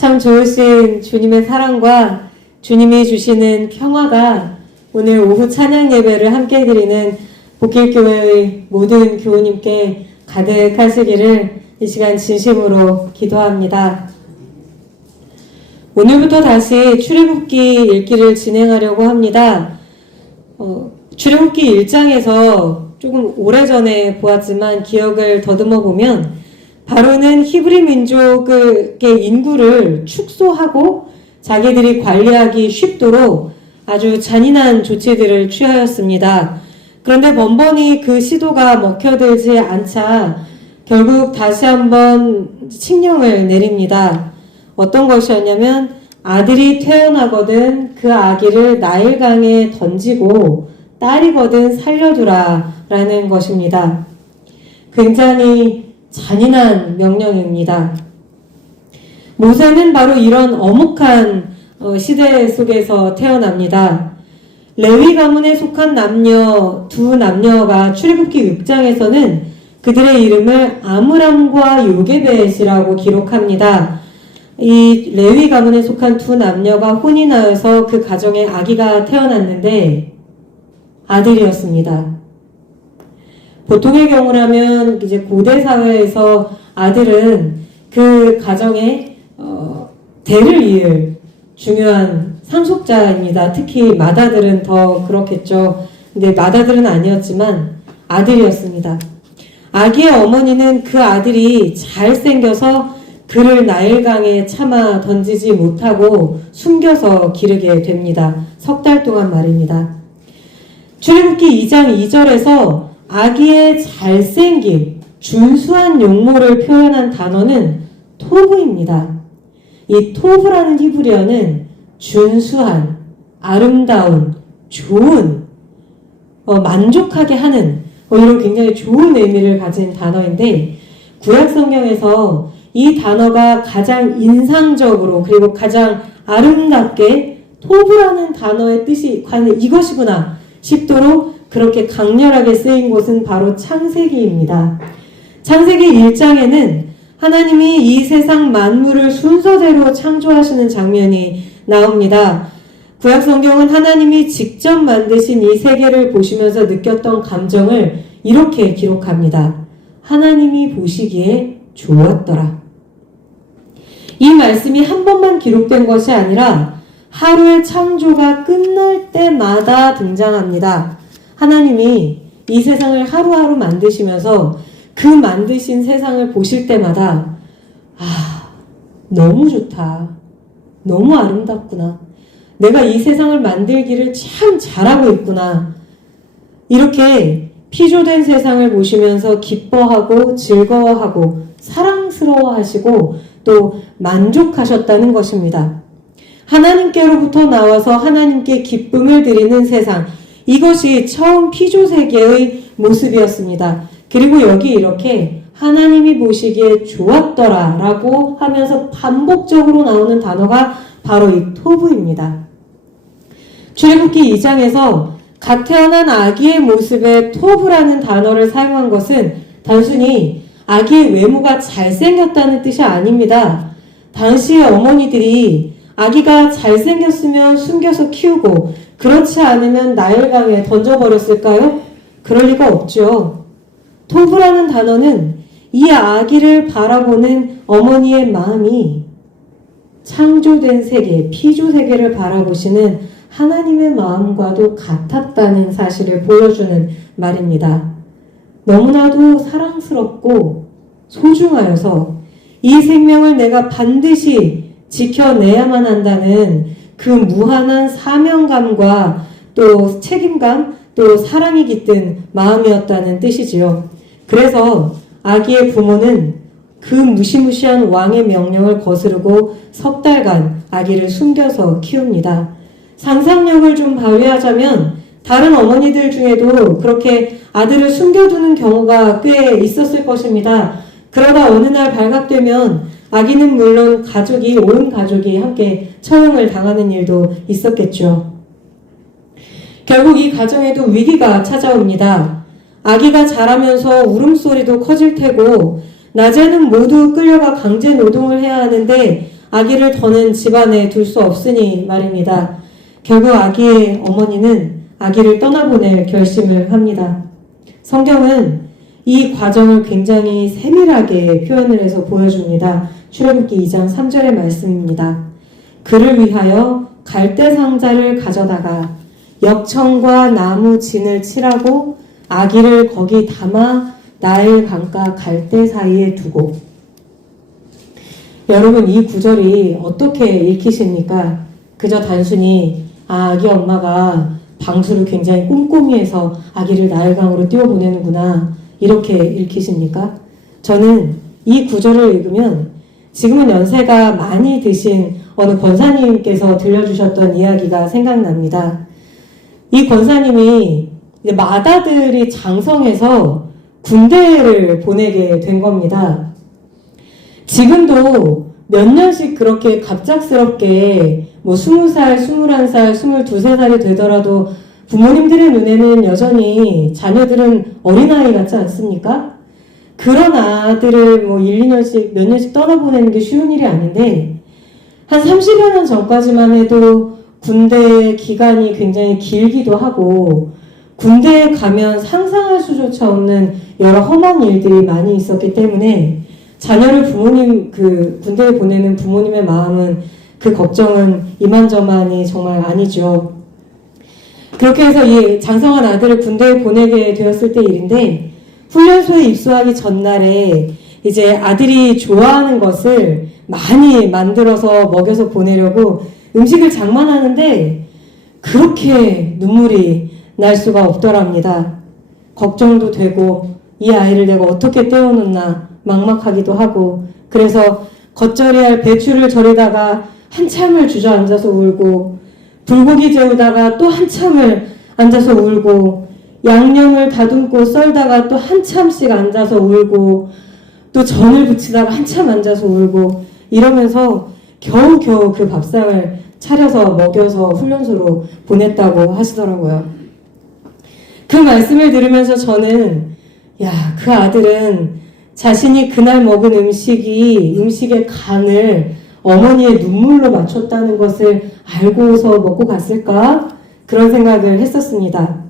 참 좋으신 주님의 사랑과 주님이 주시는 평화가 오늘 오후 찬양 예배를 함께 드리는 복길교회의 모든 교우님께 가득하시기를 이 시간 진심으로 기도합니다. 오늘부터 다시 출애굽기 읽기를 진행하려고 합니다. 출애굽기 1장에서 조금 오래전에 보았지만 기억을 더듬어 보면 바로는 히브리 민족의 인구를 축소하고 자기들이 관리하기 쉽도록 아주 잔인한 조치들을 취하였습니다. 그런데 번번이 그 시도가 먹혀들지 않자 결국 다시 한번 칙령을 내립니다. 어떤 것이었냐면 아들이 태어나거든 그 아기를 나일강에 던지고 딸이거든 살려두라 라는 것입니다. 굉장히 잔인한 명령입니다. 모세는 바로 이런 엄혹한 시대 속에서 태어납니다. 레위 가문에 속한 두 남녀가 출애굽기 6장에서는 그들의 이름을 아므람과 요게벳이라고 기록합니다. 이 레위 가문에 속한 두 남녀가 혼인하여서 그 가정에 아기가 태어났는데 아들이었습니다. 보통의 경우라면 이제 고대 사회에서 아들은 그 가정에 대를 이을 중요한 상속자입니다. 특히 맏아들은 더 그렇겠죠. 근데 맏아들은 아니었지만 아들이었습니다. 아기의 어머니는 그 아들이 잘생겨서 그를 나일강에 차마 던지지 못하고 숨겨서 기르게 됩니다. 석 달 동안 말입니다. 출애굽기 2장 2절에서 아기의 잘생김, 준수한 용모를 표현한 단어는 토브입니다. 이 토브라는 히브리어는 준수한, 아름다운, 좋은, 만족하게 하는 이런 굉장히 좋은 의미를 가진 단어인데 구약 성경에서 이 단어가 가장 인상적으로 그리고 가장 아름답게 토브라는 단어의 뜻이 과연 이것이구나 싶도록 그렇게 강렬하게 쓰인 곳은 바로 창세기입니다. 창세기 1장에는 하나님이 이 세상 만물을 순서대로 창조하시는 장면이 나옵니다. 구약 성경은 하나님이 직접 만드신 이 세계를 보시면서 느꼈던 감정을 이렇게 기록합니다. 하나님이 보시기에 좋았더라. 이 말씀이 한 번만 기록된 것이 아니라 하루의 창조가 끝날 때마다 등장합니다. 하나님이 이 세상을 하루하루 만드시면서 그 만드신 세상을 보실 때마다 너무 좋다. 너무 아름답구나. 내가 이 세상을 만들기를 참 잘하고 있구나. 이렇게 피조된 세상을 보시면서 기뻐하고 즐거워하고 사랑스러워하시고 또 만족하셨다는 것입니다. 하나님께로부터 나와서 하나님께 기쁨을 드리는 세상, 이것이 처음 피조세계의 모습이었습니다. 그리고 여기 이렇게 하나님이 보시기에 좋았더라 라고 하면서 반복적으로 나오는 단어가 바로 이 토브입니다. 출애굽기 2장에서 갓 태어난 아기의 모습에 토브라는 단어를 사용한 것은 단순히 아기의 외모가 잘생겼다는 뜻이 아닙니다. 당시의 어머니들이 아기가 잘생겼으면 숨겨서 키우고 그렇지 않으면 나일강에 던져버렸을까요? 그럴 리가 없죠. 토브라는 단어는 이 아기를 바라보는 어머니의 마음이 창조된 세계, 피조세계를 바라보시는 하나님의 마음과도 같았다는 사실을 보여주는 말입니다. 너무나도 사랑스럽고 소중하여서 이 생명을 내가 반드시 지켜내야만 한다는 그 무한한 사명감과 또 책임감, 또 사랑이 깃든 마음이었다는 뜻이지요. 그래서 아기의 부모는 그 무시무시한 왕의 명령을 거스르고 석 달간 아기를 숨겨서 키웁니다. 상상력을 좀 발휘하자면 다른 어머니들 중에도 그렇게 아들을 숨겨두는 경우가 꽤 있었을 것입니다. 그러다 어느 날 발각되면 아기는 물론 온 가족이 함께 처형을 당하는 일도 있었겠죠. 결국 이 가정에도 위기가 찾아옵니다. 아기가 자라면서 울음소리도 커질 테고 낮에는 모두 끌려가 강제 노동을 해야 하는데 아기를 더는 집안에 둘 수 없으니 말입니다. 결국 아기의 어머니는 아기를 떠나보낼 결심을 합니다. 성경은 이 과정을 굉장히 세밀하게 표현을 해서 보여줍니다. 출애굽기 2장 3절의 말씀입니다. 그를 위하여 갈대 상자를 가져다가 역청과 나무 진을 칠하고 아기를 거기 담아 나일 강가 갈대 사이에 두고. 여러분, 이 구절이 어떻게 읽히십니까? 그저 단순히 아기 엄마가 방수를 굉장히 꼼꼼히 해서 아기를 나일강으로 띄워보내는구나, 이렇게 읽히십니까? 저는 이 구절을 읽으면 지금은 연세가 많이 드신 어느 권사님께서 들려주셨던 이야기가 생각납니다. 이 권사님이 이제 맏아들이 장성해서 군대를 보내게 된 겁니다. 지금도 몇 년씩 그렇게 갑작스럽게 뭐 20살, 21살, 22, 3살이 되더라도 부모님들의 눈에는 여전히 자녀들은 어린아이 같지 않습니까? 그런 아들을 뭐 1, 2년씩 몇 년씩 떠나보내는 게 쉬운 일이 아닌데, 한 30여 년 전까지만 해도 군대 기간이 굉장히 길기도 하고 군대에 가면 상상할 수조차 없는 여러 험한 일들이 많이 있었기 때문에 자녀를 군대에 보내는 부모님의 마음은, 그 걱정은 이만저만이 정말 아니죠. 그렇게 해서 이 장성한 아들을 군대에 보내게 되었을 때 일인데, 훈련소에 입소하기 전날에 이제 아들이 좋아하는 것을 많이 만들어서 먹여서 보내려고 음식을 장만하는데 그렇게 눈물이 날 수가 없더랍니다. 걱정도 되고 이 아이를 내가 어떻게 떼어놓나 막막하기도 하고, 그래서 겉절이 할 배추를 절이다가 한참을 주저앉아서 울고, 불고기 재우다가 또 한참을 앉아서 울고, 양념을 다듬고 썰다가 또 한참씩 앉아서 울고, 또 전을 부치다가 한참 앉아서 울고, 이러면서 겨우겨우 그 밥상을 차려서 먹여서 훈련소로 보냈다고 하시더라고요. 그 말씀을 들으면서 저는, 그 아들은 자신이 그날 먹은 음식의 간을 어머니의 눈물로 맞췄다는 것을 알고서 먹고 갔을까? 그런 생각을 했었습니다.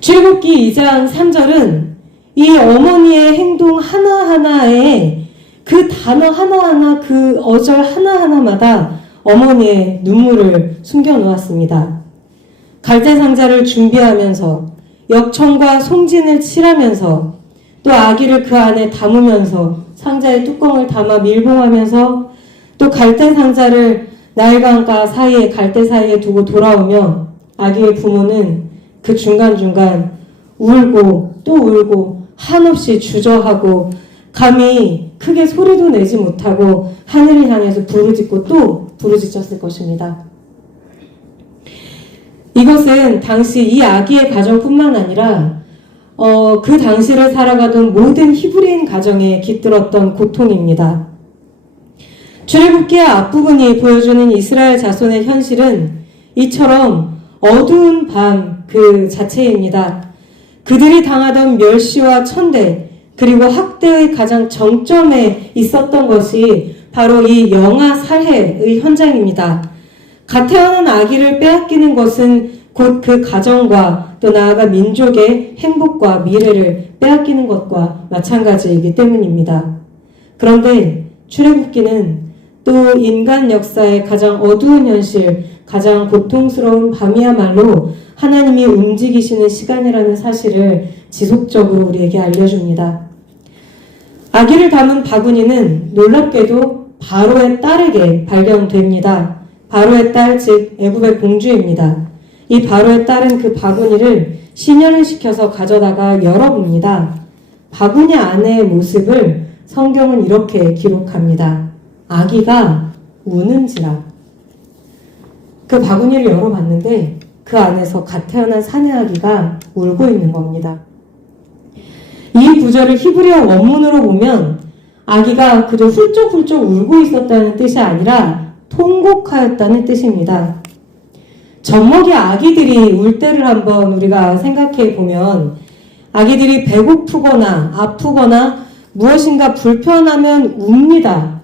출애굽기 2장 3절은 이 어머니의 행동 하나하나에, 그 단어 하나하나, 그 어절 하나하나마다 어머니의 눈물을 숨겨놓았습니다. 갈대상자를 준비하면서 역청과 송진을 칠하면서 또 아기를 그 안에 담으면서 상자에 뚜껑을 담아 밀봉하면서 또 갈대상자를 나일강가 사이에, 갈대 사이에 두고 돌아오며 아기의 부모는 그 중간중간 울고 또 울고 한없이 주저하고 감히 크게 소리도 내지 못하고 하늘을 향해서 부르짖고 또 부르짖었을 것입니다. 이것은 당시 이 아기의 가정뿐만 아니라 그 당시를 살아가던 모든 히브리인 가정에 깃들었던 고통입니다. 출애굽기의 앞부분이 보여주는 이스라엘 자손의 현실은 이처럼 어두운 밤 그 자체입니다. 그들이 당하던 멸시와 천대, 그리고 학대의 가장 정점에 있었던 것이 바로 이 영아 살해의 현장입니다. 갓 태어난 아기를 빼앗기는 것은 곧 그 가정과 또 나아가 민족의 행복과 미래를 빼앗기는 것과 마찬가지이기 때문입니다. 그런데 출애굽기는 또 인간 역사의 가장 어두운 현실, 가장 고통스러운 밤이야말로 하나님이 움직이시는 시간이라는 사실을 지속적으로 우리에게 알려줍니다. 아기를 담은 바구니는 놀랍게도 바로의 딸에게 발견됩니다. 바로의 딸, 즉 애굽의 공주입니다. 이 바로의 딸은 그 바구니를 신혈을 시켜서 가져다가 열어봅니다. 바구니 안의 모습을 성경은 이렇게 기록합니다. 아기가 우는지라. 그 바구니를 열어봤는데 그 안에서 갓 태어난 사내 아기가 울고 있는 겁니다. 이 구절을 히브리어 원문으로 보면 아기가 그저 훌쩍훌쩍 울고 있었다는 뜻이 아니라 통곡하였다는 뜻입니다. 젖먹이 아기들이 울 때를 한번 우리가 생각해 보면 아기들이 배고프거나 아프거나 무엇인가 불편하면 웁니다.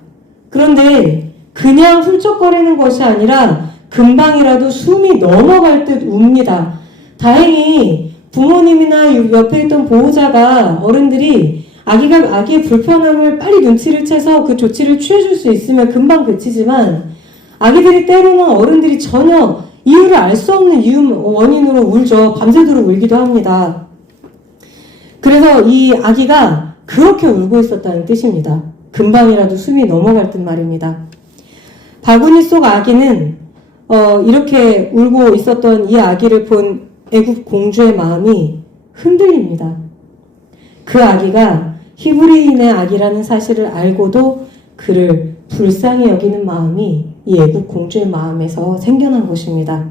그런데 그냥 훌쩍거리는 것이 아니라 금방이라도 숨이 넘어갈 듯 웁니다. 다행히 부모님이나 옆에 있던 보호자가 어른들이 아기의 불편함을 빨리 눈치를 채서 그 조치를 취해줄 수 있으면 금방 그치지만 아기들이 때로는 어른들이 전혀 이유를 알 수 없는 원인으로 울죠. 밤새도록 울기도 합니다. 그래서 이 아기가 그렇게 울고 있었다는 뜻입니다. 금방이라도 숨이 넘어갈 듯 말입니다. 바구니 속 아기는 이렇게 울고 있었던 이 아기를 본 애굽 공주의 마음이 흔들립니다. 그 아기가 히브리인의 아기라는 사실을 알고도 그를 불쌍히 여기는 마음이 이 애굽 공주의 마음에서 생겨난 것입니다.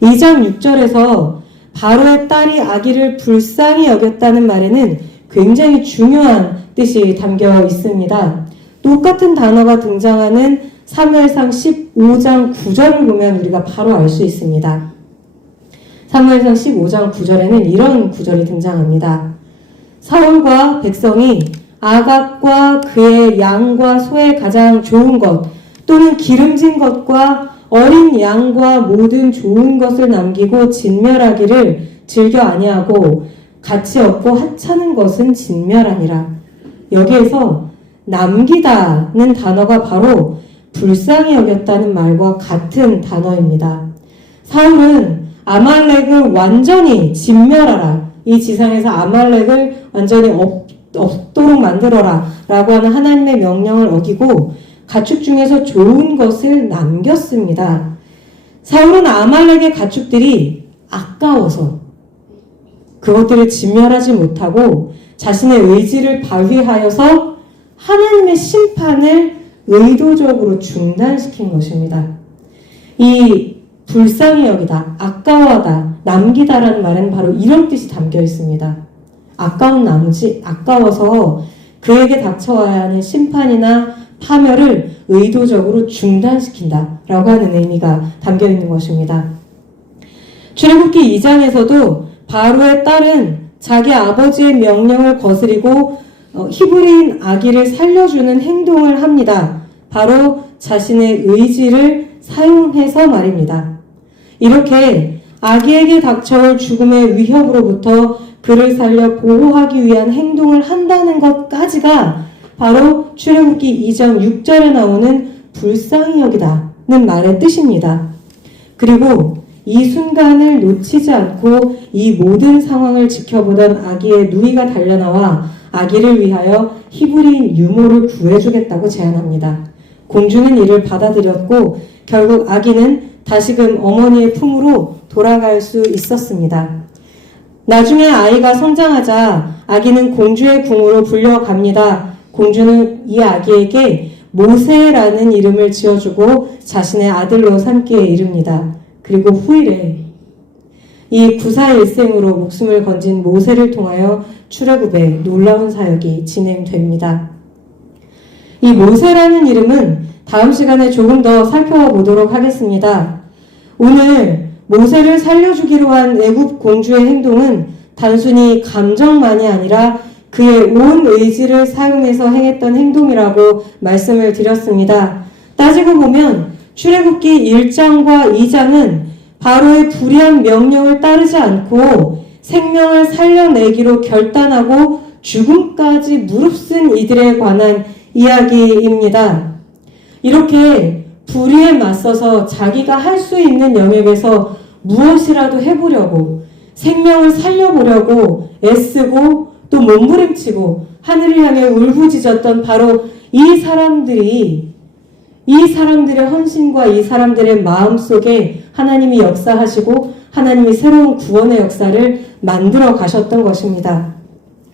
2장 6절에서 바로의 딸이 아기를 불쌍히 여겼다는 말에는 굉장히 중요한 뜻이 담겨 있습니다. 똑같은 단어가 등장하는 사무엘상 15장 9절을 보면 우리가 바로 알 수 있습니다. 사무엘상 15장 9절에는 이런 구절이 등장합니다. 사울과 백성이 아각과 그의 양과 소의 가장 좋은 것 또는 기름진 것과 어린 양과 모든 좋은 것을 남기고 진멸하기를 즐겨 아니하고 가치 없고 하찮은 것은 진멸하니라. 여기에서 남기다는 단어가 바로 불쌍히 여겼다는 말과 같은 단어입니다. 사울은 아말렉을 완전히 진멸하라. 이 지상에서 아말렉을 완전히 없도록 만들어라 라고 하는 하나님의 명령을 어기고 가축 중에서 좋은 것을 남겼습니다. 사울은 아말렉의 가축들이 아까워서 그것들을 진멸하지 못하고 자신의 의지를 발휘하여서 하나님의 심판을 의도적으로 중단시킨 것입니다. 이 불쌍히 여기다, 아까워하다, 남기다라는 말은 바로 이런 뜻이 담겨 있습니다. 아까운 나머지 아까워서 그에게 닥쳐와야 하는 심판이나 파멸을 의도적으로 중단시킨다 라고 하는 의미가 담겨 있는 것입니다. 출애굽기 2장에서도 바로의 딸은 자기 아버지의 명령을 거스리고 히브리인 아기를 살려주는 행동을 합니다. 바로 자신의 의지를 사용해서 말입니다. 이렇게 아기에게 닥쳐올 죽음의 위협으로부터 그를 살려 보호하기 위한 행동을 한다는 것까지가 바로 출애굽기 2장 6절에 나오는 불쌍히 여기다는 말의 뜻입니다. 그리고 이 순간을 놓치지 않고 이 모든 상황을 지켜보던 아기의 누이가 달려나와 아기를 위하여 히브리인 유모를 구해주겠다고 제안합니다. 공주는 이를 받아들였고 결국 아기는 다시금 어머니의 품으로 돌아갈 수 있었습니다. 나중에 아이가 성장하자 아기는 공주의 궁으로 불려갑니다. 공주는 이 아기에게 모세라는 이름을 지어주고 자신의 아들로 삼기에 이릅니다. 그리고 후일에 이 구사일생으로 목숨을 건진 모세를 통하여 출애굽의 놀라운 사역이 진행됩니다. 이 모세라는 이름은 다음 시간에 조금 더 살펴보도록 하겠습니다. 오늘 모세를 살려주기로 한 애굽 공주의 행동은 단순히 감정만이 아니라 그의 온 의지를 사용해서 행했던 행동이라고 말씀을 드렸습니다. 따지고 보면 출애굽기 1장과 2장은 바로의 불의한 명령을 따르지 않고 생명을 살려내기로 결단하고 죽음까지 무릅쓴 이들에 관한 이야기입니다. 이렇게 불의에 맞서서 자기가 할 수 있는 영역에서 무엇이라도 해보려고 생명을 살려보려고 애쓰고 또 몸부림치고 하늘을 향해 울부짖었던 바로 이 사람들의 헌신과 이 사람들의 마음 속에 하나님이 역사하시고 하나님이 새로운 구원의 역사를 만들어 가셨던 것입니다.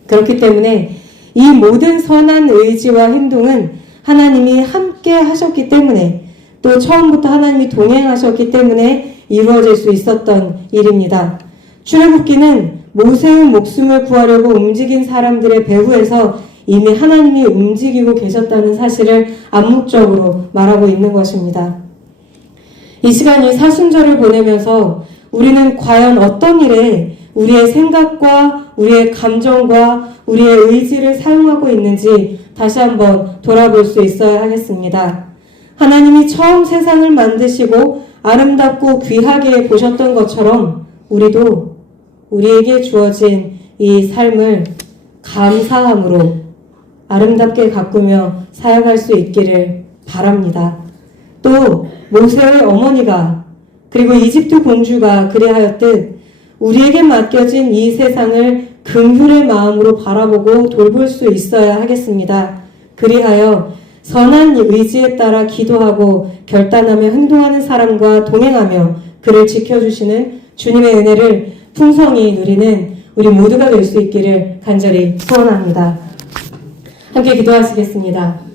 그렇기 때문에 이 모든 선한 의지와 행동은 하나님이 함께 하셨기 때문에 또 처음부터 하나님이 동행하셨기 때문에 이루어질 수 있었던 일입니다. 출애굽기는 모세의 목숨을 구하려고 움직인 사람들의 배후에서 이미 하나님이 움직이고 계셨다는 사실을 암묵적으로 말하고 있는 것입니다. 이 시간 이 사순절을 보내면서 우리는 과연 어떤 일에 우리의 생각과 우리의 감정과 우리의 의지를 사용하고 있는지 다시 한번 돌아볼 수 있어야 하겠습니다. 하나님이 처음 세상을 만드시고 아름답고 귀하게 보셨던 것처럼 우리도 우리에게 주어진 이 삶을 감사함으로 아름답게 가꾸며 살아갈 수 있기를 바랍니다. 또 모세의 어머니가 그리고 이집트 공주가 그리하였듯 우리에게 맡겨진 이 세상을 긍휼의 마음으로 바라보고 돌볼 수 있어야 하겠습니다. 그리하여 선한 의지에 따라 기도하고 결단하며 행동하는 사람과 동행하며 그를 지켜주시는 주님의 은혜를 풍성히 누리는 우리 모두가 될 수 있기를 간절히 소원합니다. 함께 기도하시겠습니다.